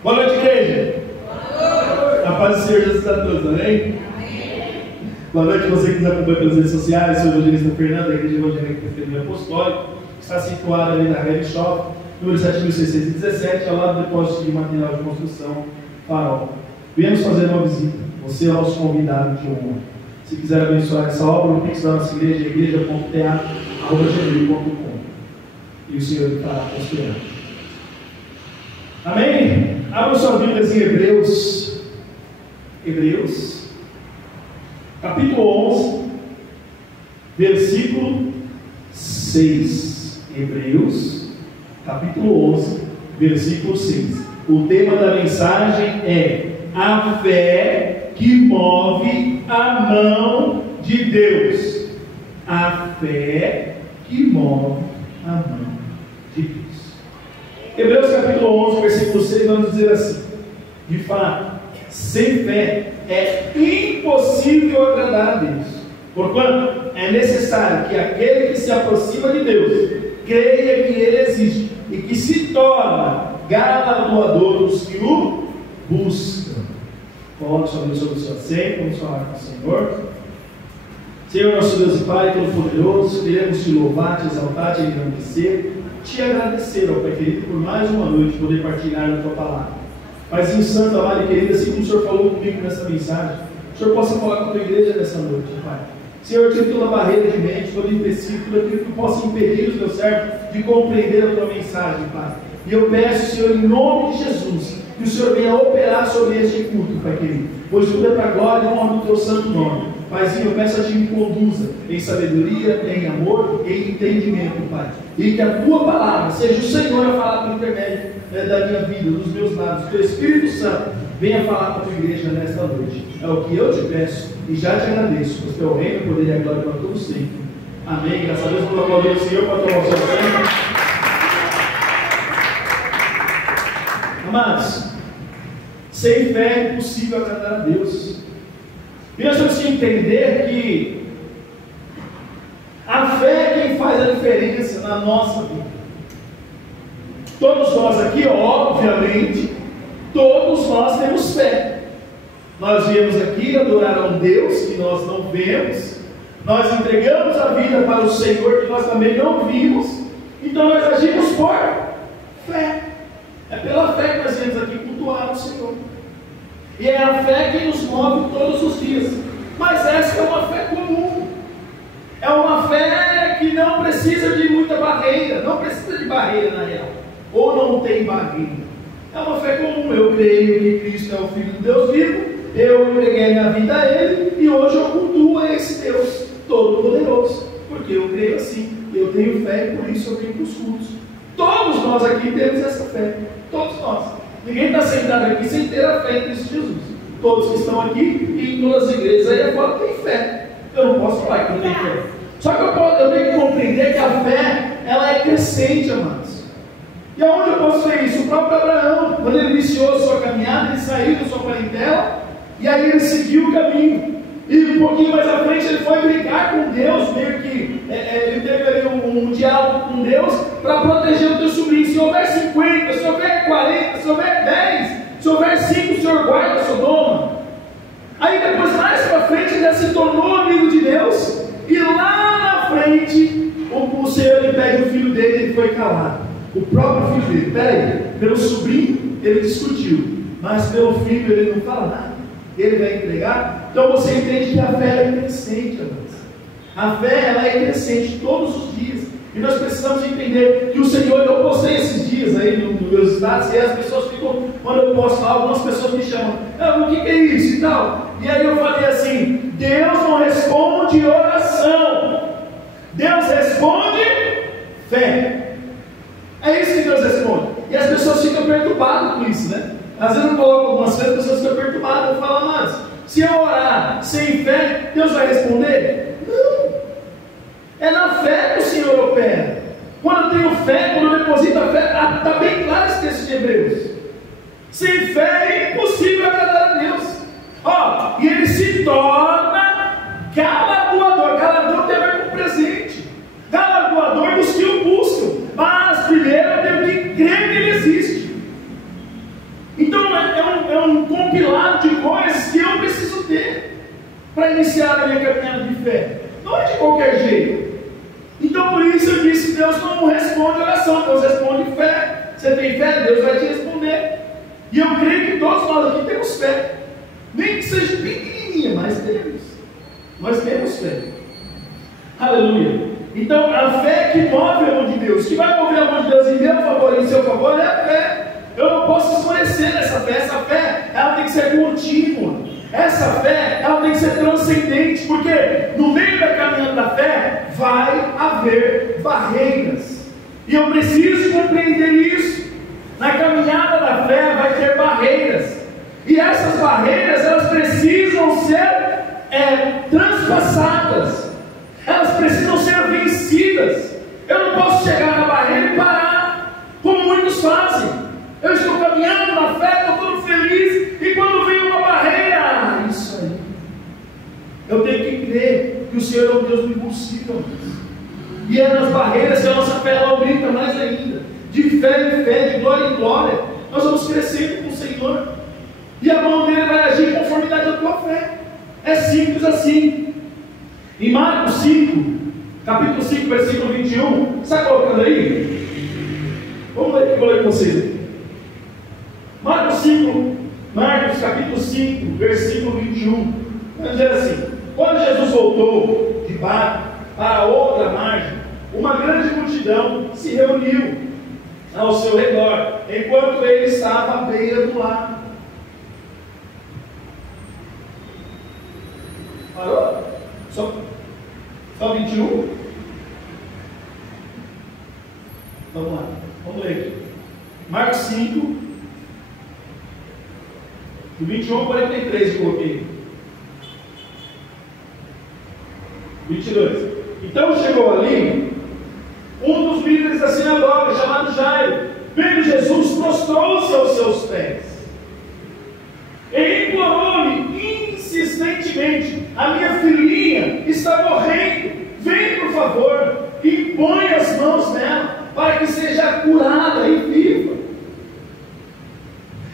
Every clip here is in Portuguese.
Boa noite, igreja. A paz do Senhor Jesus a todos, amém? Boa noite você que nos acompanha pelas redes sociais. Sou o evangelista Fernando, da Igreja Evangélica Presbiteriana Apostólica, que está situada ali na Heavy Shop, número 7617, ao lado do depósito de material de construção Farol. Viemos fazer uma visita. Você é o nosso convidado de honra. Se quiser abençoar essa obra, o pix da nossa igreja é igreja.ta@gmail.com, e o Senhor está prosperando. Amém? Abra sua Bíblia em Hebreus, capítulo 11, versículo 6. Hebreus, capítulo 11, versículo 6. O tema da mensagem é a fé que move a mão de Deus. A fé que move a mão de Deus. Hebreus capítulo 11, versículo 6, vamos dizer assim: de fato, sem fé é impossível agradar a Deus, porquanto é necessário que aquele que se aproxima de Deus creia que Ele existe e que se torna galardoador dos que o buscam. Coloque sua mão sobre o seu assento, vamos falar com o Senhor. Senhor, nosso Deus e Pai Todo-Poderoso, queremos te louvar, te exaltar, te engrandecer, te agradecer, ó Pai querido, por mais uma noite poder partilhar a tua palavra. Paizinho Santo, amado e querido, assim como o Senhor falou comigo nessa mensagem, o Senhor possa falar com a tua igreja nessa noite, Pai. Senhor, tira toda barreira de mente, todo empecilho, tudo aquilo que possa impedir os teus servos de compreender a tua mensagem, Pai. E eu peço, Senhor, em nome de Jesus, que o Senhor venha operar sobre este culto, Pai querido, pois tudo é para a glória e honra do teu santo nome. Paizinho, eu peço a Ti, me conduza em sabedoria, em amor, em entendimento, Pai. E que a Tua palavra seja o Senhor a falar por intermédio da minha vida, dos meus lábios. Que o Espírito Santo venha falar com a Tua igreja nesta noite. É o que eu te peço e já te agradeço, pois Teu reino, o poder e a glória para todos sempre. Amém. Graças a Deus, por aplaudir o Senhor, para tomar o seu tempo. Amados, sem fé é impossível agradar a Deus. E nós temos que entender que a fé é quem faz a diferença na nossa vida. Todos nós aqui, obviamente, todos nós temos fé. Nós viemos aqui adorar a um Deus que nós não vemos, nós entregamos a vida para o Senhor que nós também não vimos, então nós agimos por fé. É pela fé que nós viemos aqui cultuar o Senhor. E é a fé que nos move todos os dias. Mas essa é uma fé comum. É uma fé que não precisa de muita barreira. Não precisa de barreira, na real. Ou não tem barreira. É uma fé comum. Eu creio que Cristo é o Filho de Deus vivo. Eu entreguei minha vida a Ele. E hoje eu cultuo a esse Deus Todo-Poderoso. Porque eu creio assim. Eu tenho fé e por isso eu venho para os cultos. Todos nós aqui temos essa fé. Todos nós. Ninguém está sentado aqui sem ter a fé em Cristo Jesus. Todos que estão aqui e em todas as igrejas aí agora têm fé. Eu não posso falar que não tem fé. Só que eu tenho que compreender que a fé, ela é crescente, amados. E aonde eu posso ver isso? O próprio Abraão, quando ele iniciou a sua caminhada, ele saiu da sua parentela e aí ele seguiu o caminho. E um pouquinho mais à frente ele foi brincar com Deus, meio que ele teve ali um diálogo com Deus para proteger o teu sobrinho. Se houver 50, se houver 40, se houver 10, se houver 5, o Senhor guarda Sodoma. Aí depois, mais para frente, ele já se tornou amigo de Deus. E lá na frente, o Senhor lhe pede o filho dele, ele foi calado. O próprio filho dele, peraí, pelo sobrinho ele discutiu, mas pelo filho ele não fala nada. Ele vai entregar. Então você entende que a fé é crescente, amados. A fé, ela é crescente todos os dias. E nós precisamos entender que o Senhor, eu postei esses dias aí nos meus status, e as pessoas ficam, quando eu posto lá, algumas pessoas me chamam, o que é isso e tal? E aí eu falei assim, Deus não responde oração, Deus responde fé. É isso que Deus responde. E as pessoas ficam perturbadas com isso, né? Às vezes eu coloco algumas vezes, as pessoas ficam perturbadas, eu falo, mas se eu orar sem fé, Deus vai responder? Não. É na fé que o Senhor opera. Quando eu tenho fé, quando eu deposito a fé, está bem claro esse texto de Hebreus. Sem fé é impossível agradar a Deus. E ele se torna galardoador. Galardoador tem a ver com presente. Galardoador dos que o buscam. Mas primeiro eu tenho que crer que ele existe. Então compilado de coisas que eu preciso ter para iniciar a minha caminhada de fé. Não é de qualquer jeito. Então por isso eu disse, Deus não responde oração, Deus responde fé. Você tem fé, Deus vai te responder. E eu creio que todos nós aqui temos fé. Nem que seja pequenininha, mas temos. Nós temos fé. Aleluia. Então a fé que move a mão de Deus, que vai mover a mão de Deus em meu favor e em seu favor, é a fé. Eu não posso esmorecer nessa fé. Essa fé, ela tem que ser contínua. Essa fé, ela tem que ser transcendente, porque no meio da caminhada da fé vai haver barreiras, e eu preciso compreender isso. Na caminhada da fé vai ter barreiras, e essas barreiras, elas precisam ser transpassadas, elas precisam ser vencidas. Eu não posso chegar na barreira e parar, como muitos fazem. Eu estou caminhando na fé, estou todo feliz, e quando vem uma barreira, isso aí, eu tenho que crer que o Senhor é um Deus do impossível, e é nas barreiras que a nossa fé aumenta mais ainda, de fé em fé, de glória em glória. Nós vamos crescendo com o Senhor, e a mão dele vai agir em conformidade à tua fé. É simples assim. Em Marcos 5, capítulo 5, versículo 21, está colocando aí? Vamos ler que eu vou ler com vocês aí. Marcos capítulo 5, versículo 21, vai dizer assim: quando Jesus voltou de barco para outra margem, uma grande multidão se reuniu ao seu redor, enquanto ele estava à beira do lago. Parou? Só 21? Vamos lá, vamos ler aqui. Marcos 5, do 21 ao 43 eu coloquei. 22. Então chegou ali um dos líderes da sinagoga, chamado Jairo. Vendo Jesus, prostrou-se aos seus pés e implorou-lhe insistentemente: a minha filhinha está morrendo, vem por favor, e põe as mãos nela, para que seja curada e viva.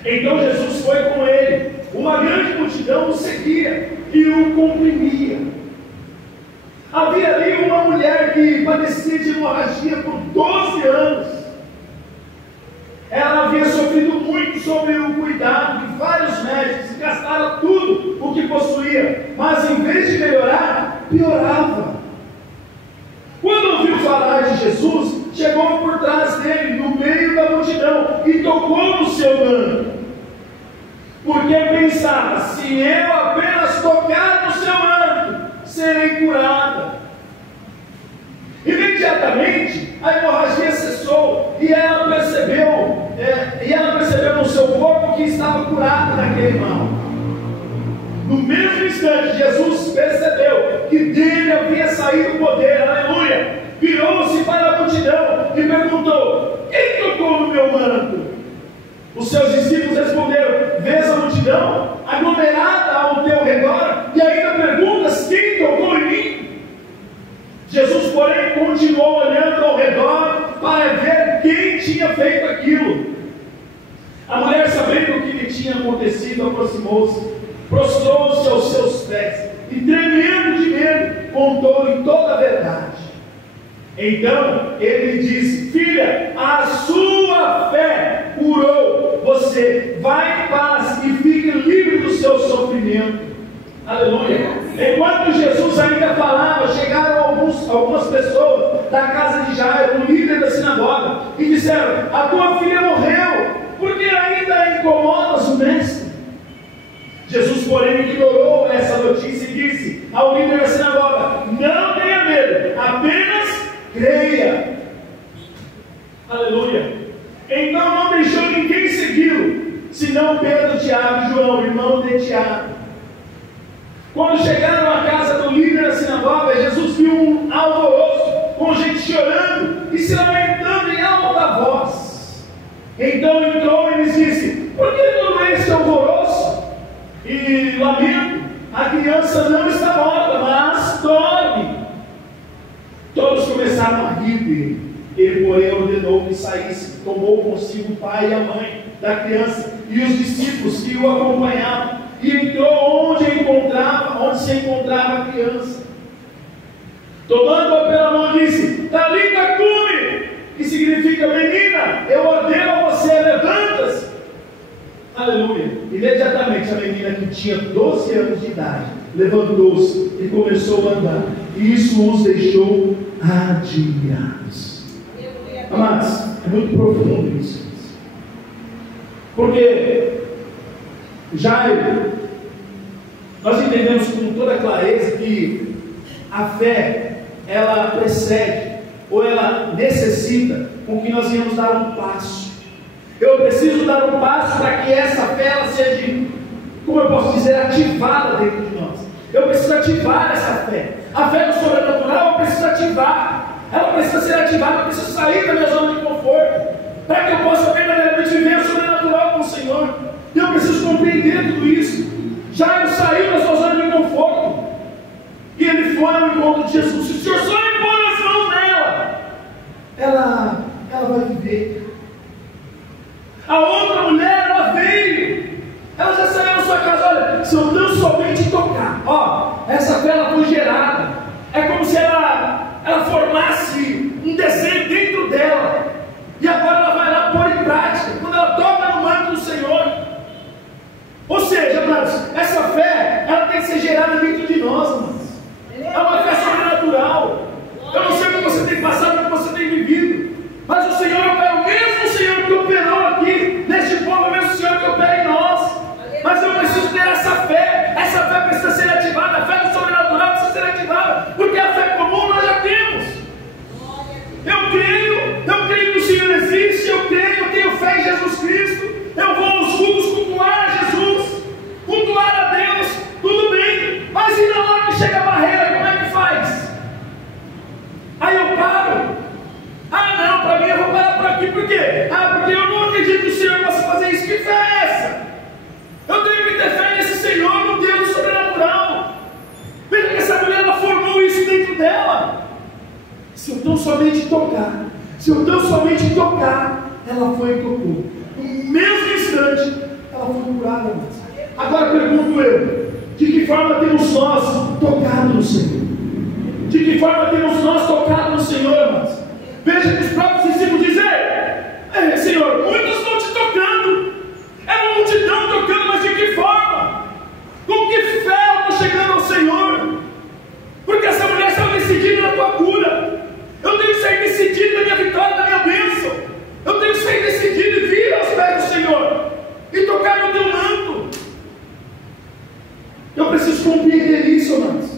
Então Jesus foi com ele. Uma grande multidão o seguia e o comprimia. Havia ali uma mulher que padecia de hemorragia por 12 anos. Ela havia sofrido muito sob o cuidado de vários médicos e gastara tudo o que possuía, mas em vez de melhorar, piorava. Quando ouviu falar de Jesus, chegou por trás dele, no meio da multidão, e tocou no seu manto, porque pensava: se eu apenas tocar no seu manto, serei curada. Imediatamente a hemorragia cessou, e ela percebeu no seu corpo que estava curada daquele mal. No mesmo instante, Jesus percebeu que dele havia saído o poder. Aleluia! Virou-se para a multidão e perguntou: quem tocou no meu manto? Os seus discípulos responderam: vês a multidão aglomerada ao teu redor e ainda perguntas: quem tocou em mim? Jesus, porém, continuou olhando ao redor para ver quem tinha feito aquilo. A mulher, sabendo o que lhe tinha acontecido, aproximou-se, prostrou-se aos seus pés e, tremendo de medo, contou-lhe toda a verdade. Então ele disse: filha, a sua fé curou você, vai em paz e fique livre do seu sofrimento. Aleluia. Enquanto Jesus ainda falava, chegaram algumas pessoas da casa de Jairo, o líder da sinagoga, e disseram: a tua filha morreu, por que ainda incomodas o mestre? Jesus, porém, ignorou essa notícia e disse ao líder da sinagoga: não tenha medo, apenas creia. Aleluia. Então não deixou ninguém segui-lo, senão Pedro, Tiago e João, irmão de Tiago. Quando chegaram à casa do líder da sinagoga, Jesus viu um alvoroço, com gente chorando e se lamentando em alta voz. Então entrou e lhes disse: por que todo esse alvoroço e lamento? A criança não está morta, mas dorme. Todos começaram a rir dele. Ele, porém, ordenou que saísse, tomou consigo o pai e a mãe da criança e os discípulos que o acompanhavam, e entrou onde se encontrava a criança. Tomando-a pela mão, disse: Talita cumi, que significa: menina, eu ordeno a você, levanta-se. Aleluia. Imediatamente a menina, que tinha 12 anos de idade, levantou-se e começou a andar, e isso os deixou admirados. Amados, é muito profundo isso, porque Jairo, nós entendemos com toda clareza que a fé, ela precede, ou ela necessita com que nós venhamos dar um passo. Eu preciso dar um passo para que essa fé, ela seja, como eu posso dizer, ativada dentro de nós. Eu preciso ativar essa fé. A fé do sobrenatural eu preciso ativar. Ela precisa ser ativada, eu preciso sair da minha zona de conforto, para que eu possa verdadeiramente viver o sobrenatural com o Senhor. E eu preciso compreender tudo isso. Jairo saiu da sua zona de conforto, e ele foi ao encontro de Jesus. Se o Senhor só impor as mãos nela, ela vai viver. A outra mulher, ela veio, ela já saiu da sua casa. Olha, se eu tão somente tocar, essa fé, ela foi gerada. É como se ela formasse um desejo dentro dela, e agora ela vai lá pôr em prática, quando ela toca no manto do Senhor. Ou seja, amados, essa fé, ela tem que ser gerada dentro de nós, amados. É uma fé sobrenatural. Eu não sei o que você tem passado, o que você tem vivido, mas o Senhor é o mesmo Senhor que operou aqui neste povo, é o mesmo Senhor que opera em nós. Mas eu preciso ter essa fé precisa ser ativada, a fé do sobrenatural precisa ser ativada, porque a fé comum nós já temos. Eu creio que o Senhor existe, eu tenho fé em Jesus Cristo, eu vou aos cultos cultuar a Jesus, cultuar a Deus, tudo bem, mas e na hora que chega a barreira, como é que faz? Aí eu paro. Não, para mim eu vou parar por aqui, por quê? Porque eu não acredito que o Senhor possa fazer isso. Que fé é essa? Eu tenho que ter fé nesse Senhor, no Deus sobrenatural. Veja que essa mulher, ela formou isso dentro dela. Se eu tão somente tocar, ela foi e tocou. No mesmo instante, ela foi curada. Agora pergunto eu: de que forma temos nós tocado no Senhor? De que forma temos nós tocado no Senhor, amados? Veja que os próprios discípulos dizem: Senhor, muitos estão te tocando. É uma multidão tocando, mas de que forma? Com que fé eu estou chegando ao Senhor? Porque essa mulher estava decidida na tua cura. Eu tenho que sair decidido na minha vitória, na minha bênção. Eu tenho que sair decidido e vir aos pés do Senhor e tocar no teu manto. Eu preciso compreender isso, amados.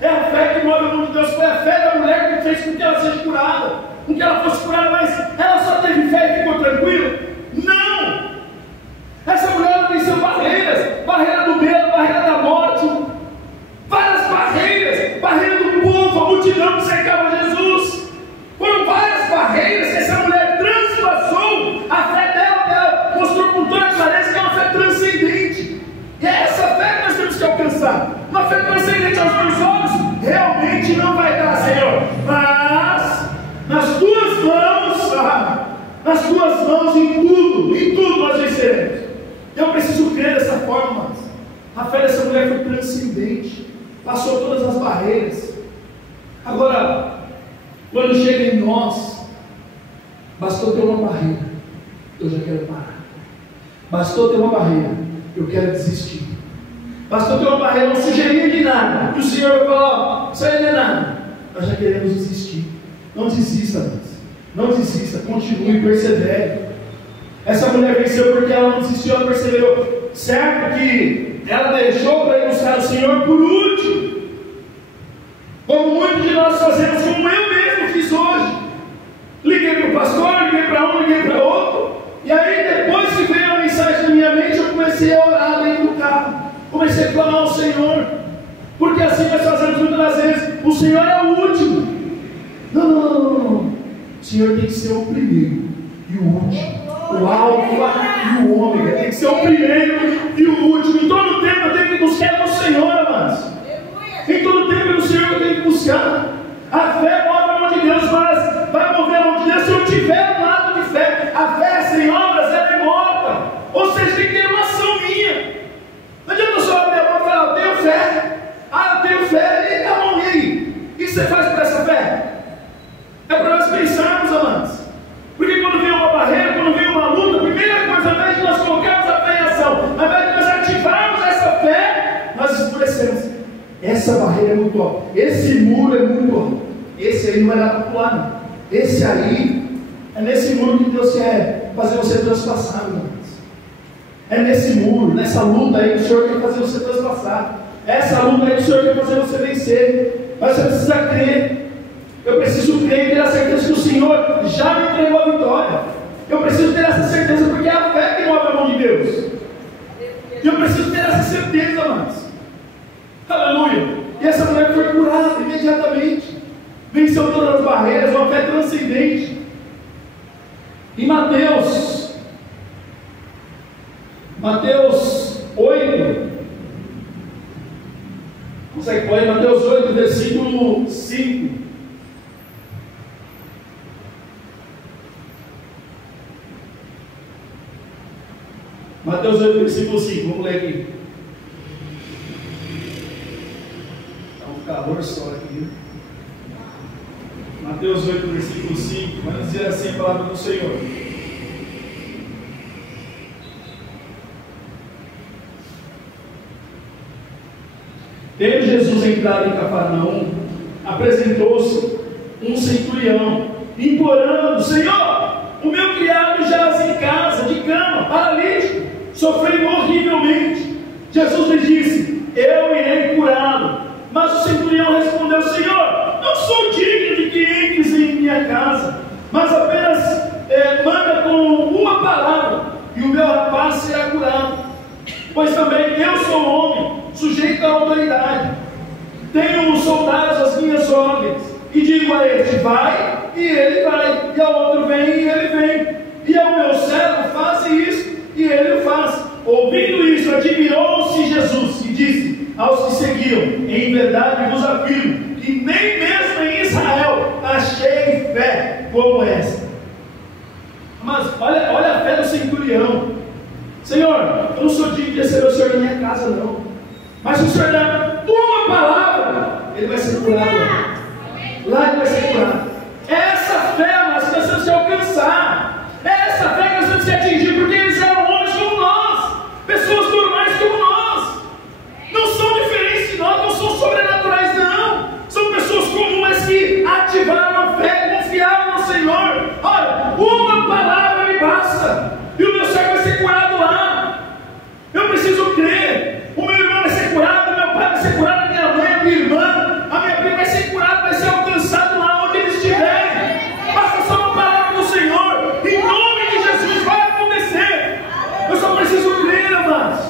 É a fé que move o mundo de Deus. Foi a fé da mulher que fez com que ela seja curada, com que ela fosse curada, mas ela só teve fé e ficou tranquila? Não! Essa mulher venceu barreiras, barreira do medo, barreira da morte, várias barreiras, barreira do povo, a multidão que cercava Jesus. Foram várias barreiras que essa mulher transpassou. A fé dela mostrou com toda clareza que é uma fé transcendente. E é essa fé que nós temos que alcançar. Uma fé transcendente aos meus olhos realmente não vai dar, Senhor, mas nas tuas mãos em tudo nós venceremos. Eu preciso crer dessa forma, mas a fé dessa mulher foi transcendente, passou todas as barreiras. Agora, quando chega em nós, bastou ter uma barreira, eu já quero parar. Bastou ter uma barreira, eu quero desistir. Bastou ter uma barreira, não sugerir de nada, e o Senhor vai falar: isso aí não é nada. Nós já queremos desistir. Não desista, mas não desista, continue, persevere. Essa mulher venceu porque ela não desistiu, ela perseverou. Certo que ela deixou para ir buscar o Senhor por último, como muitos de nós fazemos, como eu mesmo fiz hoje. Liguei para o pastor, liguei para um, liguei para outro, e aí depois que veio a mensagem na minha mente, eu comecei a orar dentro do carro, comecei a clamar ao Senhor, porque assim nós fazemos muitas das vezes. O Senhor é o último. Não. O Senhor tem que ser o primeiro e o último, o alfa e o ômega. Tem que ser o primeiro e o último. Em todo tempo eu tenho que buscar no Senhor, amados. Em todo tempo é no Senhor que eu tenho que buscar. A fé move a mão de Deus, mas vai mover a mão de essa barreira é muito alta, esse muro é muito alto, esse aí não é nada popular não, esse aí é nesse muro que Deus quer fazer você transpassar, meu irmão. É nesse muro, nessa luta aí que o Senhor quer fazer você transpassar, essa luta aí que o Senhor quer fazer você vencer, mas você precisa crer. Eu preciso crer e ter a certeza que o Senhor já me entregou a vitória. Eu preciso ter essa certeza porque é a fé que move a mão de Deus. E eu preciso ter essa certeza, amados. Aleluia. E essa mulher foi curada imediatamente. Venceu todas as barreiras, uma fé transcendente. Em Mateus 8. Consegue pôr? Mateus 8, versículo 5. Mateus 8, versículo 5, vamos ler aqui. Está um calor só aqui. Mateus 8, versículo 5, vai dizer assim a palavra do Senhor. Tendo Jesus entrado em Cafarnaum, apresentou-se um centurião, implorando: Senhor, o meu criado jaz em casa, de cama, paralítico, sofrendo horrivelmente. Jesus lhe disse: eu irei curá-lo. Mas o centurião respondeu: Senhor, não sou digno de que entres em minha casa, mas apenas manda com uma palavra, e o meu rapaz será curado. Pois também eu sou homem, sujeito à autoridade. Tenho soldados às minhas ordens, e digo a este: vai, e ele vai, e ao outro: vem, e ele vem, e ao meu servo: faze isso, e ele o faz. Ouvindo isso, admirou-se Jesus e disse aos que seguiam: em verdade vos afirmo que nem mesmo em Israel achei fé como esta. Mas olha a fé do centurião. Senhor, eu não sou digno de receber o Senhor na minha casa não, mas se o Senhor der uma palavra, ele vai ser curado lá ele vai ser curado. É essa fé, mas que nós temos que alcançar, é essa fé que nós temos que atingir, porque eles eram homens como nós, pessoas normais como nós, não são diferentes de nós, não são sobrenaturais não, são pessoas comuns, mas que ativaram a fé, confiaram no Senhor. Olha, uma palavra me basta, e o meu servo vai ser curado lá. Eu preciso crer. O meu irmão vai ser curado, o meu pai vai ser curado, a minha mãe, a minha irmã, a minha prima vai ser curada, vai ser alcançado lá onde eles estiverem. Basta só uma palavra do Senhor, em nome de Jesus vai acontecer. Eu só preciso crer, amados.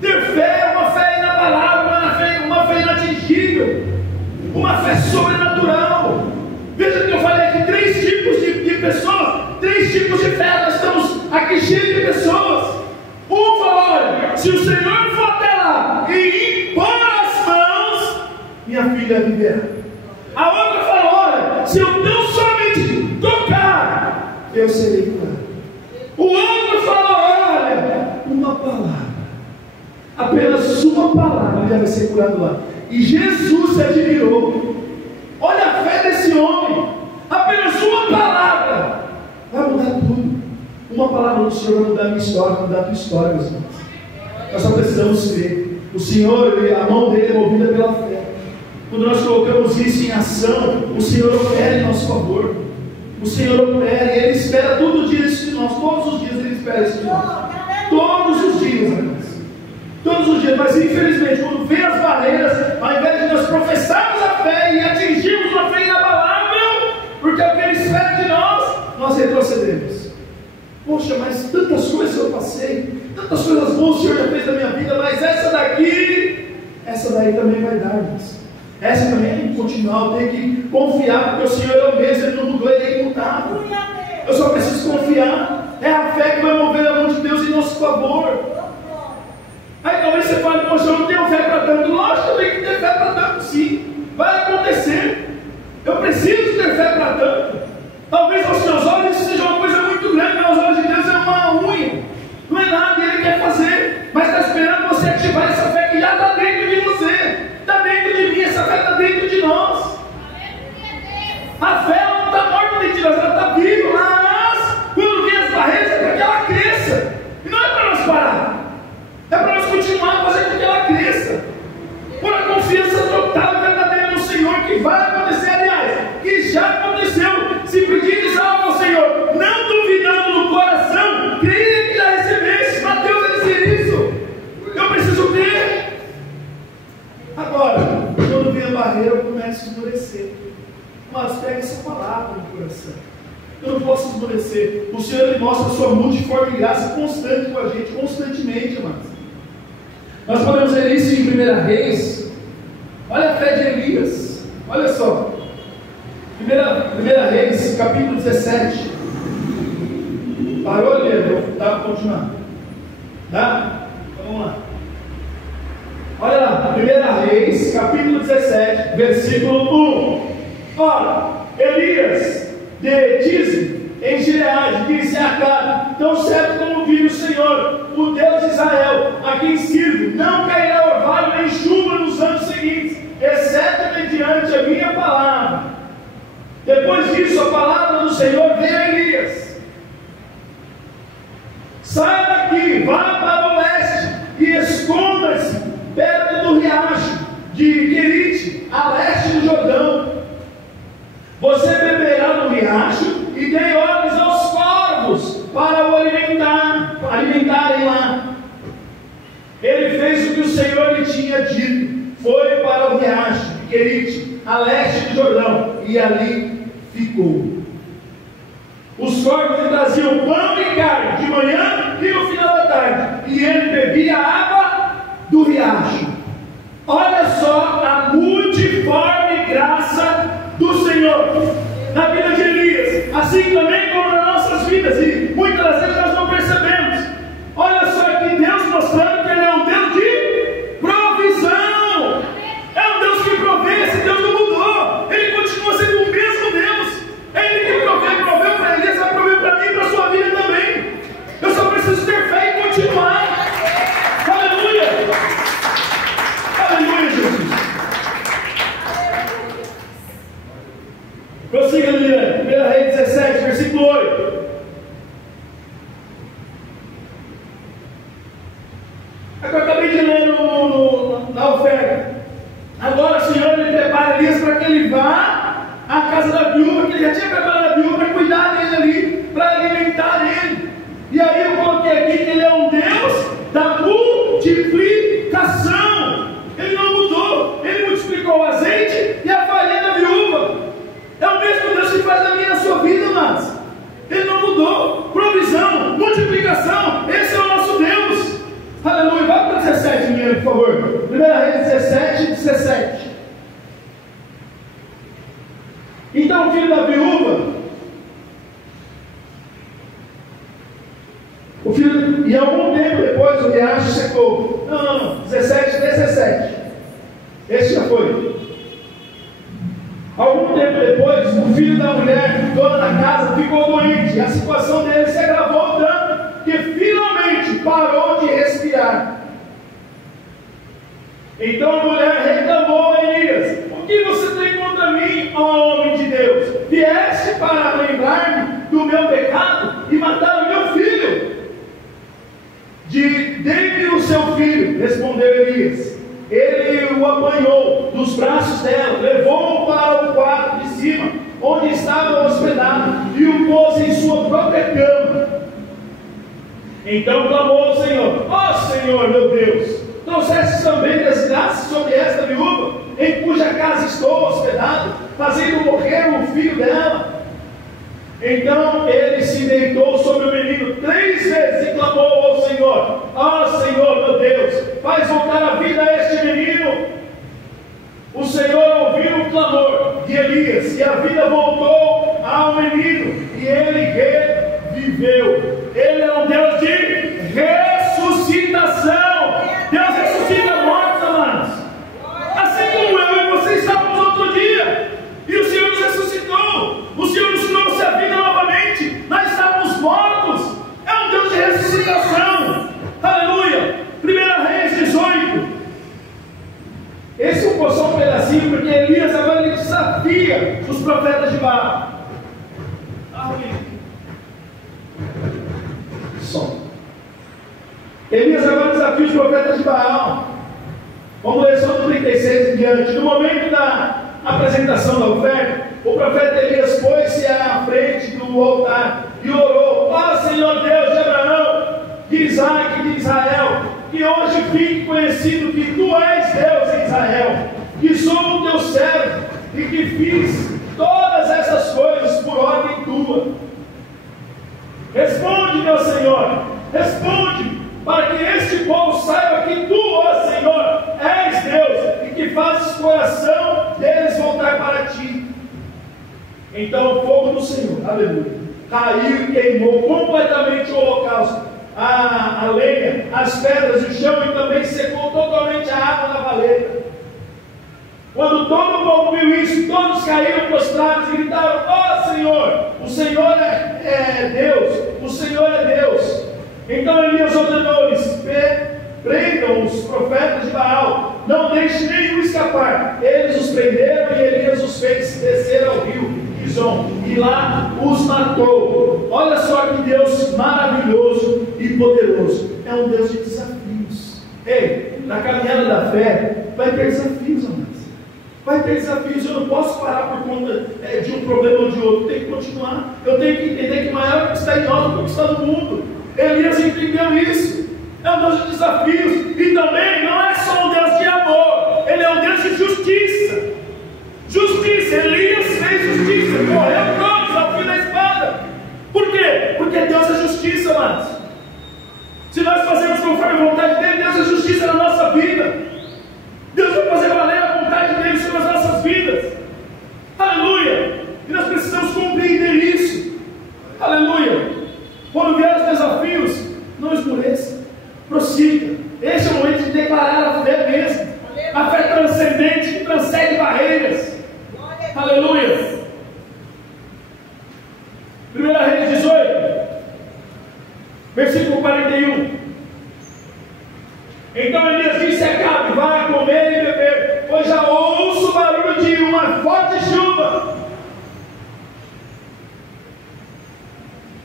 Ter fé é uma fé inabalável, uma fé inatingível, uma fé sobrenatural. Veja que eu falei aqui 3 tipos de pessoas, 3 tipos de fé. Nós estamos aqui cheios de pessoas. Um fala: olha, se o Senhor for até lá e impor as mãos, minha filha viverá. A outra fala: olha, se eu tão somente tocar, eu serei curado. O outro fala: olha, uma palavra, apenas uma palavra, já vai ser curado lá. E Jesus se admirou. Olha a fé desse homem, apenas uma palavra vai mudar tudo. Uma palavra do Senhor vai mudar a minha história, vai mudar a tua história, meus irmãos. Nós só precisamos crer. O Senhor, a mão dele é movida pela fé. Quando nós colocamos isso em ação, o Senhor opera em nosso favor. O Senhor opera e Ele espera todo dia isso de nós. Todos os dias Ele espera isso de nós. Todos os dias, irmãos. Todos os dias. Mas infelizmente, quando vem as barreiras, ao invés de nós professarmos a fé e atingirmos uma fé inabalável, porque é o que Ele espera de nós retrocedemos. Poxa, mas tantas coisas eu passei, tantas coisas boas o Senhor já fez na minha vida, mas essa daí também vai dar, irmãos. Essa também tem que continuar, eu tenho que confiar, porque o Senhor é o mesmo, Ele não mudou, Ele é imutável. Eu só preciso confiar. É a fé que vai mover a mão de Deus em nosso favor. Aí talvez você fale: poxa, eu não tenho fé para tanto. Lógico que eu tenho que ter fé para tanto, sim. Vai acontecer. Eu preciso ter fé para tanto. Talvez aos seus olhos isso seja uma coisa muito grande, mas aos olhos de Deus é uma unha. Não é nada, e Ele quer fazer. Mas está esperando você ativar essa fé que já está dentro de você. Está dentro de mim, essa fé está dentro de nós. A fé ela não está morta dentro de nós, ela está viva, ela mas pega essa palavra no coração. Eu não posso esmorecer. O Senhor, Ele mostra a sua multiforme graça constante com a gente, constantemente, amados. Nós podemos ler isso em 1 Reis. Olha a fé de Elias. Olha só. 1 Reis, capítulo 17. Parou ali? Dá para continuar? Dá? Então vamos lá. Olha lá, 1 Reis, capítulo 17, versículo 1. Ora, Elias de Tisbe, em Gileade, disse a Acabe: tão certo como vive o Senhor, o Deus de Israel, a quem sirvo, não cairá orvalho nem chuva nos anos seguintes, exceto mediante a minha palavra. Depois disso, a palavra do Senhor veio a Elias: saia daqui, vá para o leste e esconda-se perto do riacho de Querite, a leste do Jordão. Você beberá no riacho e dê ordens aos corvos para o alimentarem lá. Ele fez o que o Senhor lhe tinha dito, foi para o riacho de Querite, a leste do Jordão, e ali ficou. Os corvos lhe traziam pão e carne de manhã e no final da tarde, e ele bebia água do riacho. Olha só a multiforme graça do Senhor na vida de Elias, assim também como nas nossas vidas, e muitas das vezes nós não percebemos. Olha só aqui Deus mostrando que Ele é um Deus de provisão, é um Deus que provê. Esse Deus não mudou, Ele continua sendo o mesmo Deus. É Ele que proveu para Elias, vai prover para mim e para a sua vida também. Eu só preciso ter fé e continuar. Aleluia, aleluia, Jesus. Prossiga, Liliane. 1 Reis 17, versículo 8. Eu acabei de ler na oferta. Agora o Senhor ele prepara Elias para que ele vá à casa da viúva, que ele já tinha preparado a viúva para cuidar dele ali, para alimentar ele. E aí eu coloquei aqui que Ele é um Deus da multiplicação. Ele não mudou, Ele multiplicou o azeite e a farinha da viúva. É o mesmo Deus que faz na minha e na sua vida, mas Ele não mudou. Provisão, multiplicação, esse é o nosso Deus. Aleluia. Vai para 17, menino, por favor. 1 Reis 17. Então o filho da viúva, e algum tempo depois o riacho secou. Não, 17. Esse já foi. Algum tempo depois, o filho da mulher, dona da casa, ficou doente. E a situação dele se agravou tanto que finalmente parou de respirar. Então a mulher reclamou a Elias: o que você tem contra mim, ó homem de Deus? Vieste para lembrar-me do meu pecado e matar o meu filho? Dê-me o seu filho, respondeu Elias. Ele o apanhou dos braços dela, levou-o para o quarto de cima, onde estava hospedado, e o pôs em sua própria cama. Então clamou ao Senhor: ó Senhor meu Deus, trouxeste também desgraça sobre esta viúva, em cuja casa estou hospedado, fazendo morrer o filho dela? Então ele se deitou sobre o menino 3 vezes e clamou ao Senhor: ó Senhor meu Deus, faz voltar a vida a este menino. O Senhor ouviu o clamor de Elias, e a vida voltou ao menino, e ele reviveu. Ele é um Deus de ressuscitação. Deus ressuscita mortos, amados. Assim como eu e você estávamos outro dia, e o Senhor nos ressuscitou, o Senhor nos trouxe a vida novamente. Nós estávamos mortos. É um Deus de ressuscitação. Aleluia. 1 Reis 18. Esse é só um pedacinho, porque Elias agora ele desafia os profetas de Baal. Elias agora desafia os profetas de Baal. Vamos ler só do 36 em diante. No momento da apresentação da oferta, o profeta Elias pôs-se à frente do altar e orou: ó Senhor Deus de Abraão, de Isaac e de Israel, que hoje fique conhecido que Tu és Deus em Israel, que sou o Teu servo e que fiz todas por ordem tua. Responde, meu Senhor, responde, para que este povo saiba que tu, ó Senhor, és Deus, e que fazes o coração deles voltar para ti. Então o fogo do Senhor, aleluia, caiu e queimou completamente o holocausto, a lenha, as pedras e o chão, e também secou totalmente a água na valeta. Quando todo o povo viu isso, todos caíram prostrados e gritaram: ó Senhor, o Senhor é Deus, o Senhor é Deus. Então Elias ordenou-lhes: prendam os profetas de Baal, não deixe nenhum escapar. Eles os prenderam e Elias os fez descer ao rio Gizom, e lá os matou. Olha só que Deus maravilhoso e poderoso. É um Deus de desafios. Ei, na caminhada da fé vai ter desafios, amados. Vai ter desafios. Eu não posso parar por conta de um problema ou de outro. Eu tenho que continuar. Eu tenho que entender que maior é o que está em nós do que o que está no mundo. Elias entendeu isso. É um Deus de desafios. E também não é só um Deus de amor. Ele é um Deus de justiça. Justiça. Elias fez justiça. Morreu todos ao fim da espada. Por quê? Porque Deus é justiça, amados. Se nós fazemos conforme a vontade dele, Deus é justiça na nossa vida. Deus vai fazer valer a vontade dele sobre as nossas vidas. Aleluia. E nós precisamos compreender isso. Aleluia. Quando vier os desafios, não esmoreça, prossiga. Esse é o momento de declarar a fé mesmo. A fé transcendente que transcende barreiras. Aleluia. 1 Reis 18, versículo 41. Então Elias disse a Acabe: vá comer e beber, pois já ouço o barulho de uma forte chuva.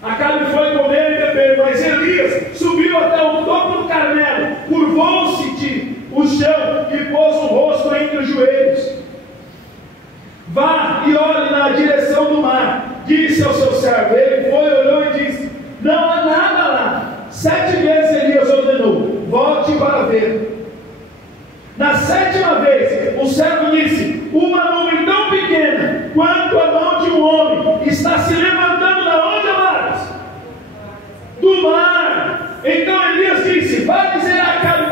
Acabe foi comer e beber, mas Elias subiu até o topo do Carmelo, curvou-se o chão e pôs o rosto entre os joelhos. Vá e olhe na direção do mar, disse ao seu servo. Ele foi, olhou e disse: não há nada lá. 7 vezes Elias ordenou: volte para ver. Na 7ª vez, o servo disse: uma nuvem tão pequena quanto a mão de um homem está se levantando da onde, amados? Do mar. Então Elias disse: vai dizer a Acabe: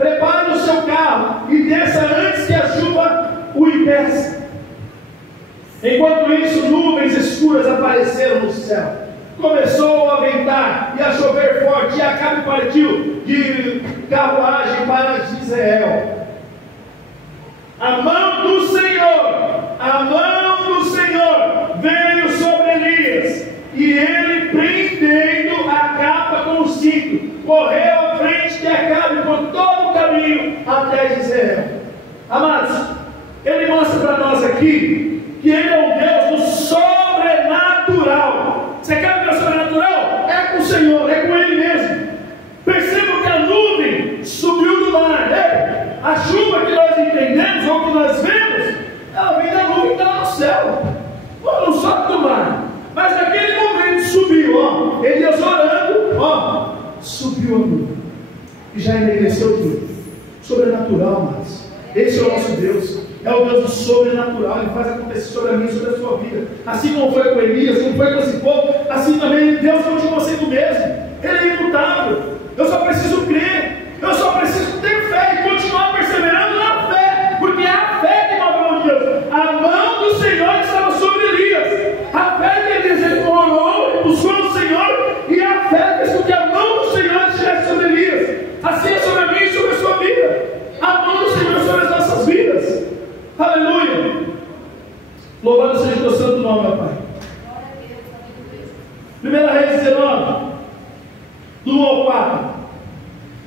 prepare o seu carro e desça antes que a chuva o impeça. Enquanto isso, nuvens escuras apareceram no céu. Começou a ventar e a chover forte, e Acabe partiu de carruagem para Jezreel. A mão do Senhor veio sobre Elias, e ele, prendendo a capa com o cinto, correu à frente de Acabe por todo o caminho até Jezreel. Amados, ele mostra para nós aqui que ele é um Deus do sobrenatural. Você quer ver o sobrenatural? É com o Senhor, é com Ele mesmo. Percebam que a nuvem subiu do mar. A chuva que nós entendemos, ou que nós vemos, ela vem da nuvem que está lá no céu. Não sobe do mar. Mas naquele momento subiu, ó. Elias orando, ó, subiu a nuvem. E já enegreceu tudo. Sobrenatural, mas esse é o nosso Deus. É o Deus do sobrenatural. Ele faz acontecer sobre a minha e sobre a sua vida. Assim como foi com Elias, como foi com esse povo, assim também Deus continua sendo o mesmo. Ele é imutável. Eu só preciso crer. Eu só preciso ter fé e continuar perseverando na fé. Porque é a fé que move a mão de Deus. A mão do Senhor estava sobre Elias. A fé que ele orou, ele buscou o Senhor, e a fé fez com que a mão do Senhor estivesse sobre Elias. Assim é sobre a minha e sobre a sua vida. A mão do Senhor sobre as nossas vidas. Aleluia! Louvado seja o teu santo nome, meu Pai. 1 Reis 19, do 1 ao 4.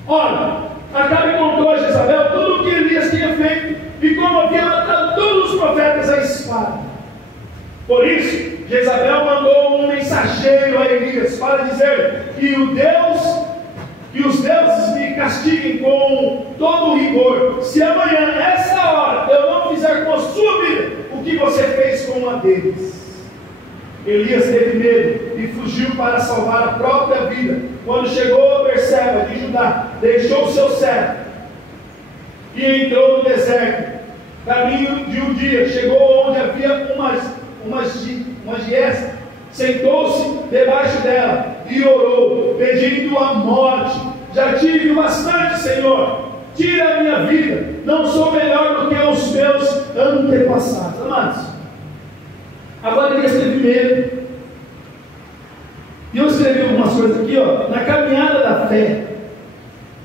Olha, Acabe contou a Jezabel tudo o que Elias tinha feito e como havia matado todos os profetas à espada. Por isso, Jezabel mandou um mensageiro a Elias para dizer que os deuses me castiguem com todo o rigor, se amanhã, essa hora, eu não fizer com a sua vida o que você fez com a deles. Elias teve medo e fugiu para salvar a própria vida. Quando chegou a Berseba de Judá, deixou o seu servo e entrou no deserto. Caminho de um dia, chegou onde havia uma giesta, sentou-se debaixo dela e orou, pedindo a morte. Já tive bastante, Senhor, tira a minha vida, não sou melhor do que os meus antepassados. Amados, agora ele esteve medo. E eu escrevi algumas coisas aqui, na caminhada da fé,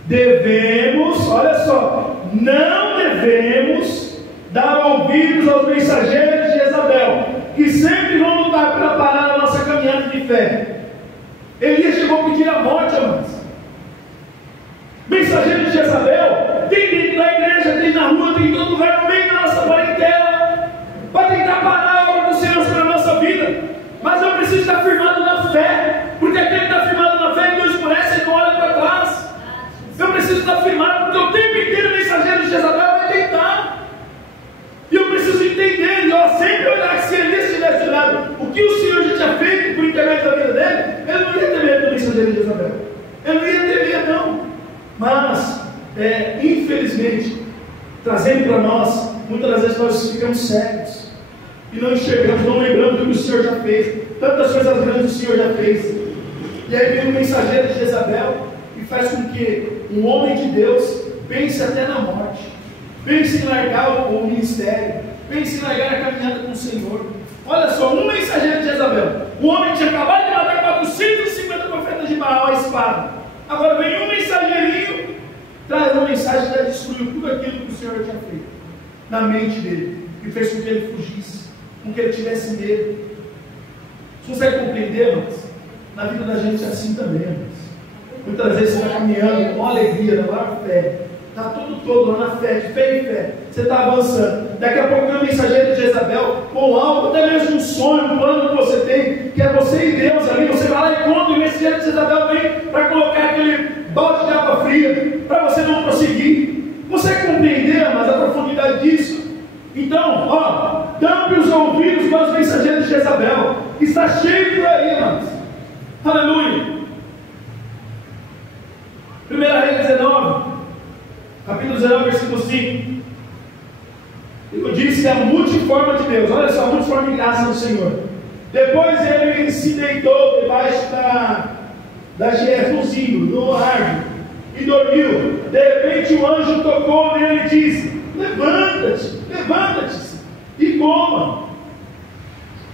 devemos, olha só, não devemos dar ouvidos aos mensageiros de Jezabel, que sempre vão lutar para parar a nossa caminhada de fé. Elias chegou a pedir a morte, amados. Mensageiro de Jezabel tem dentro da igreja, tem na rua, tem em todo lugar, no meio da nossa parentela, vai tentar parar a obra do Senhor sobre a nossa vida. Mas eu preciso estar firmado na fé, porque aquele que está firmado na fé, ele não escurece, ele não olha para trás. Eu preciso estar firmado, porque o tempo inteiro o mensageiro de Jezabel vai tentar. E eu preciso entender, e eu sempre olhar que se ele estivesse olhado o que o Senhor já tinha feito por intermédio da vida dele, ele não ia ter medo do mensageiro de Jezabel. Ele não ia ter medo, não. Mas, infelizmente, trazendo para nós, muitas das vezes nós ficamos cegos e não enxergamos, não lembramos do que o Senhor já fez. Tantas coisas grandes o Senhor já fez. E aí vem o mensageiro de Jezabel e faz com que um homem de Deus pense até na morte, pense em largar o ministério, pense em largar a caminhada com o Senhor. Olha só, um mensageiro de Jezabel, um homem que tinha acabado de matar 450 profetas de Baal à espada. Agora vem um mensageirinho, traz uma mensagem que já destruiu tudo aquilo que o Senhor tinha feito na mente dele, e fez com que ele fugisse, com que ele tivesse medo. Você consegue compreender, mas na vida da gente é assim também, mas muitas vezes você está caminhando com alegria, na maior fé, está todo lá na fé, de fé em fé, você está avançando. Daqui a pouco vem o mensageiro de Jezabel com algo, até mesmo um sonho, um plano que você tem, que é você e Deus ali. Você vai lá e conta, e o mensageiro de Jezabel vem para colocar aquele balde de água fria, para você não prosseguir. Você compreender, mas a profundidade disso? Então, tampe os ouvidos para os mensageiros de Jezabel, que está cheio por aí, irmãos. Aleluia. 1 Reis 19, capítulo 19, versículo 5. Eu disse a multiforme de Deus. Olha só, a multiforme graça do Senhor. Depois ele se deitou debaixo da giesta, no árvore, e dormiu. De repente o anjo tocou nele e disse: levanta-te, levanta-te e coma.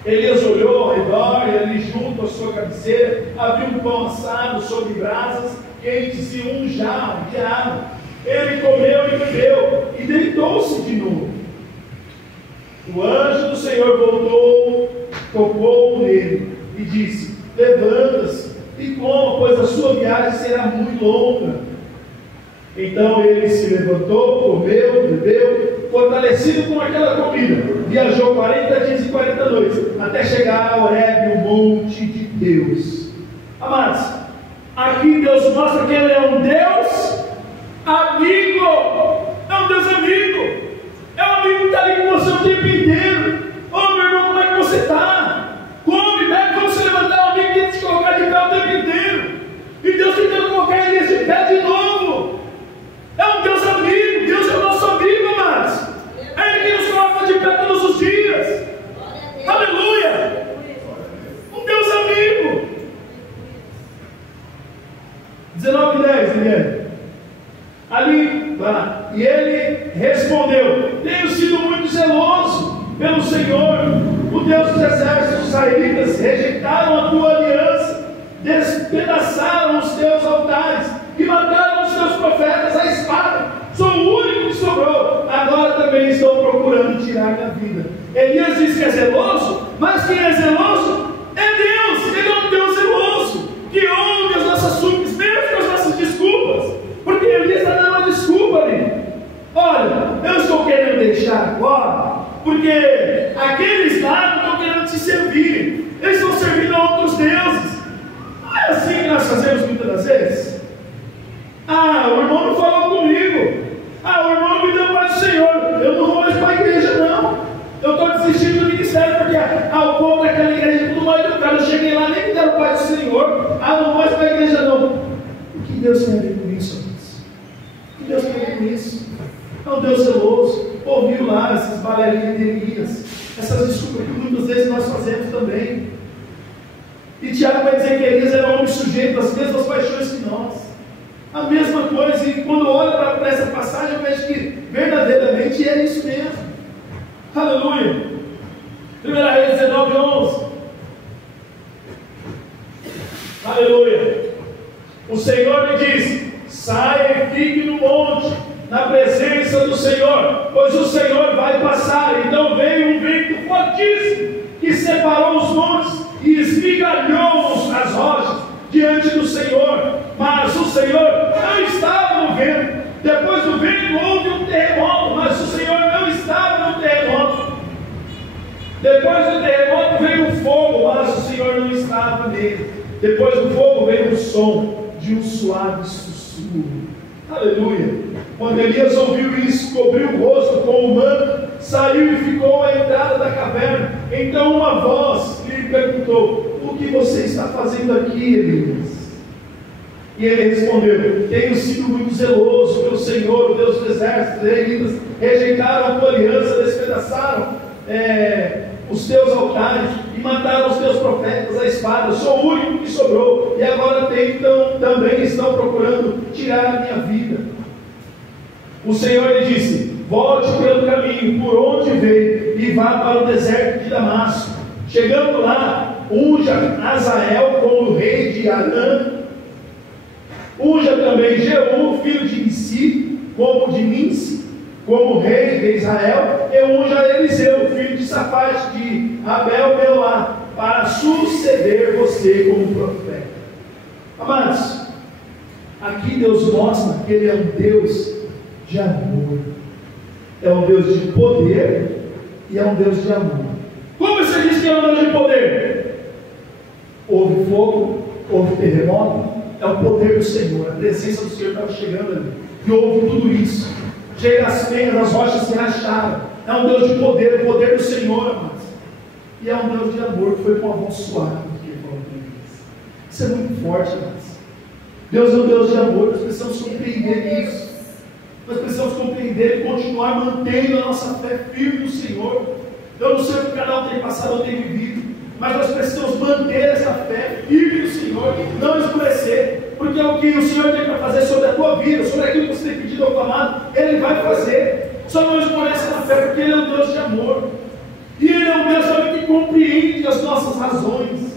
Elias olhou ao redor, e ali junto à sua cabeceira havia um pão assado sobre brasas quentes e um jarro de água. Ele comeu e bebeu e deitou-se de novo. O anjo do Senhor voltou, tocou nele e disse: levanta-se e coma, pois a sua viagem será muito longa. Então ele se levantou, comeu, bebeu, fortalecido com aquela comida, viajou 40 dias e 40 noites, até chegar a Horebe, o monte de Deus. Amados, aqui Deus mostra que Ele é um Deus amigo. É um Deus amigo. É um amigo que está ali com você o tempo inteiro. Ô meu irmão, como é que você está? Come, bebe, vamos se levantar. É um amigo que tem que te colocar de pé o tempo inteiro. E Deus tentando colocar ele de pé de novo. É um Deus amigo. Deus é o nosso amigo, amados. É Ele que nos coloca de pé todos os dias. Aleluia. Um Deus amigo. 19:10, Miguel. Ali, lá. E ele respondeu: tenho sido muito zeloso pelo Senhor, o Deus dos exércitos. Os israelitas rejeitaram a tua aliança, despedaçaram os teus altares e mataram os teus profetas à espada. Sou o único que sobrou. Agora também estão procurando tirar minha vida. Elias diz que é zeloso, mas quem é zeloso é Deus. Ele é um Deus zeloso, que ouve as nossas súplicas, mesmo com as nossas desculpas. Porque Elias está dando uma desculpa ali. Olha, eu estou querendo deixar agora, porque aqueles lá não estão querendo te servir. Eles estão servindo a outros deuses. Não é assim que nós fazemos muitas das vezes? O irmão não falou comigo. O irmão não me deu mais do Senhor. Eu não vou mais para a igreja, não. Eu estou desistindo do ministério, porque o povo daquela igreja é tudo mal educado. Eu cheguei lá, nem me deram Pai do Senhor. Não vou mais para a igreja, não. O que Deus tem a ver com isso, amados? O que Deus tem a ver com isso? É um Deus zeloso. Ouviu lá essas bailarias de Elias. Essas desculpas que muitas vezes nós fazemos também. E Tiago vai dizer que Elias era um homem sujeito às mesmas paixões que nós. A mesma coisa, e quando olho para essa passagem, eu vejo que verdadeiramente é isso mesmo. Aleluia. 1 Reis 19, 11. Aleluia. O Senhor me disse: saia e fique no monte, na presença do Senhor, pois o Senhor vai passar. Então veio um vento fortíssimo, que separou os montes e esmigalhou as rochas diante do Senhor. Mas o Senhor não estava no vento. Depois do vento houve um terremoto, mas o Senhor não estava no terremoto. Depois do terremoto veio um fogo, mas o Senhor não estava nele. Depois do fogo veio o som de um suave sussurro. Aleluia. Quando Elias ouviu isso, cobriu o rosto com o manto, saiu e ficou à entrada da caverna. Então uma voz lhe perguntou: o que você está fazendo aqui, Elias? E ele respondeu: tenho sido muito zeloso pelo Senhor, o Deus dos exércitos. Eles rejeitaram a tua aliança, despedaçaram os teus altares e mataram os teus profetas à espada. Eu sou o único que sobrou, e agora também estão procurando tirar a minha vida. O Senhor lhe disse: volte pelo caminho por onde veio e vá para o deserto de Damasco. Chegando lá, unja Azael como rei de Arã, unja também Jeú, filho de Nissi, como rei de Israel, e unja Eliseu, filho de Safate, de Abel-Meolá, para suceder você como profeta. Amados, aqui Deus mostra que Ele é um Deus de amor, é um Deus de poder e é um Deus de amor. Como você diz que é um Deus de poder? Houve fogo, houve terremoto, é o poder do Senhor, a presença do Senhor estava chegando ali, e houve tudo isso. Chega as penhas, as rochas se racharam. É um Deus de poder, o poder do Senhor, amados. E é um Deus de amor, que foi com a mão suave que ele falou para eles. Isso é muito forte, amados. Deus é um Deus de amor, nós precisamos compreender isso. Nós precisamos compreender e continuar mantendo a nossa fé firme no Senhor. Eu não sei o que cada um tem passado ou tem vivido, mas nós precisamos manter essa fé firme no Senhor, não escurecer. Porque é o que o Senhor tem para fazer sobre a tua vida, sobre aquilo que você tem pedido ao clamado, Ele vai fazer. Só não esmorece na fé, porque Ele é um Deus de amor. E Ele é um Deus também que compreende as nossas razões.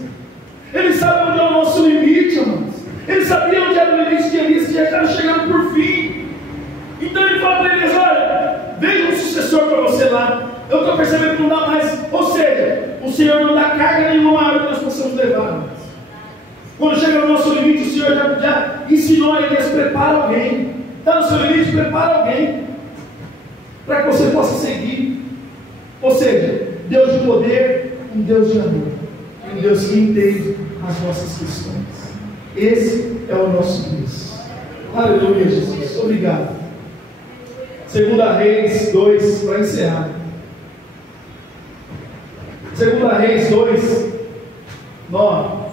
Ele sabe onde é o nosso limite, amados. Ele sabia onde era o limite de Elias, que já estava chegando por fim. Então Ele fala para Elias: olha, veja um sucessor para você lá. Eu estou percebendo que não dá mais. Ou seja, o Senhor não dá carga nenhuma maior que nós possamos levar, amados. Quando chega no nosso limite, o Senhor já ensinou a Elias: prepara alguém. Está no seu limite, prepara alguém, para que você possa seguir. Ou seja, Deus de poder, um Deus de amor, um Deus que entende as nossas questões. Esse é o nosso Deus. Aleluia, Jesus. Obrigado. 2 Reis 2, para encerrar. 2 Reis 2, 9.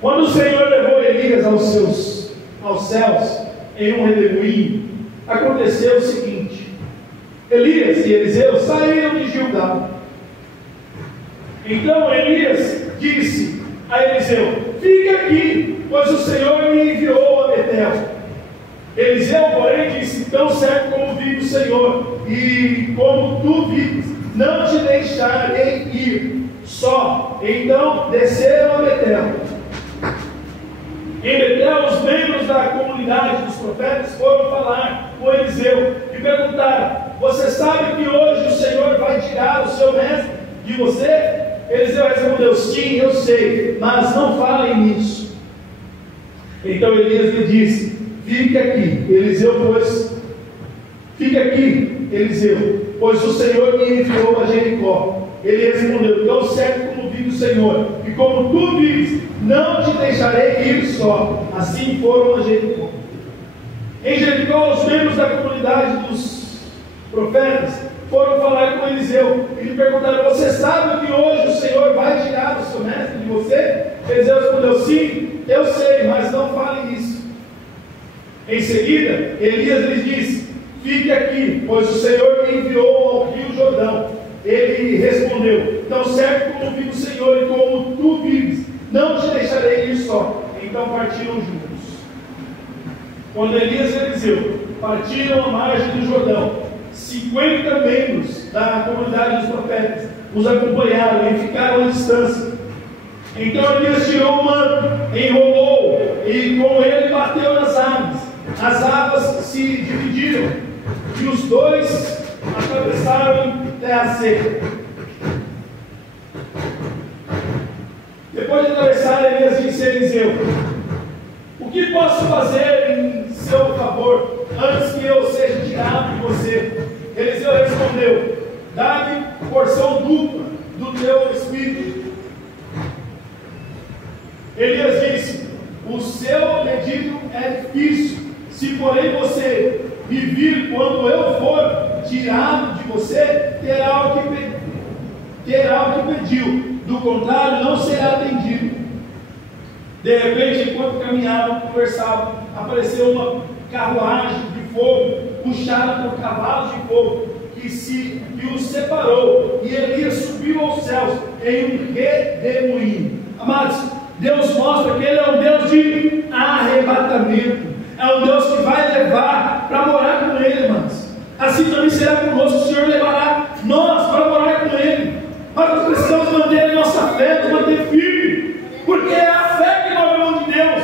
Quando o Senhor levou Elias aos céus em um redemoinho, aconteceu o seguinte: Elias e Eliseu saíram de Gilgal. Então Elias disse a Eliseu: fica aqui, pois o Senhor me enviou a Betel. Eliseu, porém, disse: tão certo como vive o Senhor, e como tu vives, não te deixarei ir só. Então desceram a Betel. Em Betel, os membros da comunidade dos profetas foram falar com Eliseu e perguntaram: você sabe que hoje o Senhor vai tirar o seu mestre de você? Eliseu respondeu: sim, eu sei, mas não falem nisso. Então Elias lhe disse: fique aqui, Eliseu, pois o Senhor me enviou a Jericó. Ele respondeu: tão certo como vive o Senhor, e como tu vives, não te deixarei ir só. Assim foram a Jericó. Em Jericó, os membros da comunidade dos profetas foram falar com Eliseu e lhe perguntaram: você sabe que hoje o Senhor vai tirar o seu mestre de você? Eliseu respondeu: sim, eu sei, mas não fale isso. Em seguida, Elias lhes disse: fique aqui, pois o Senhor me enviou ao rio Jordão. ele respondeu: tão certo como vive o Senhor e como tu vives, não te deixarei ir só. Então partiram juntos. Quando Elias e Eliseu partiram à margem do Jordão, 50 membros da comunidade dos profetas os acompanharam e ficaram à distância. Então Elias tirou o manto, enrolou e com ele bateu nas águas. As águas se dividiram e os dois atravessaram terra seca. Depois de atravessar, Elias disse a Eliseu: o que posso fazer em seu favor antes que eu seja tirado de você? Eliseu respondeu: dá-me porção dupla do teu espírito. Elias disse: o seu pedido é difícil. Se porém você me vir quando eu for tirado de você, terá o que pediu. Do contrário, não será atendido. De repente, enquanto caminhavam, conversavam, apareceu uma carruagem de fogo, puxada por cavalos de fogo, que os separou, e Elias subiu aos céus em um redemoinho. Amados, Deus mostra que Ele é um Deus de arrebatamento, é um Deus que vai levar para morar com Ele, irmãos. Assim também será conosco, o Senhor levará nós para morar com Ele. Mas nós precisamos manter a nossa fé, nos manter firme, porque é a fé que move a mão de Deus.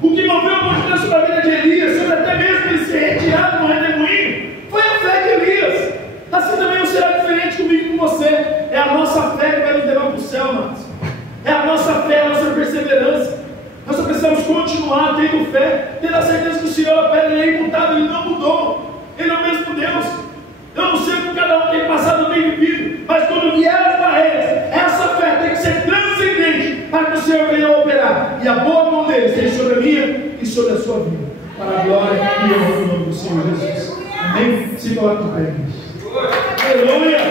O que moveu a mão de Deus sobre a vida de Elias, sobre até mesmo ele ser retirado no redemoinho, foi a fé de Elias. Assim também não será diferente comigo e com você. É a nossa fé que vai nos levar para o céu, amados. É a nossa fé, a nossa perseverança. Nós só precisamos continuar tendo fé, tendo a certeza que o Senhor, a pedra é imutável, Ele não mudou. Ele é o mesmo Deus. Eu não sei o que cada um tem passado, tem vivido, mas quando vier as barreiras, essa fé tem que ser transcendente para que o Senhor venha operar. E a boa mão dele esteja sobre a minha e sobre a sua vida. Para a glória e honra do nome do Senhor Jesus. Amém? Se coloque no pé. Aleluia!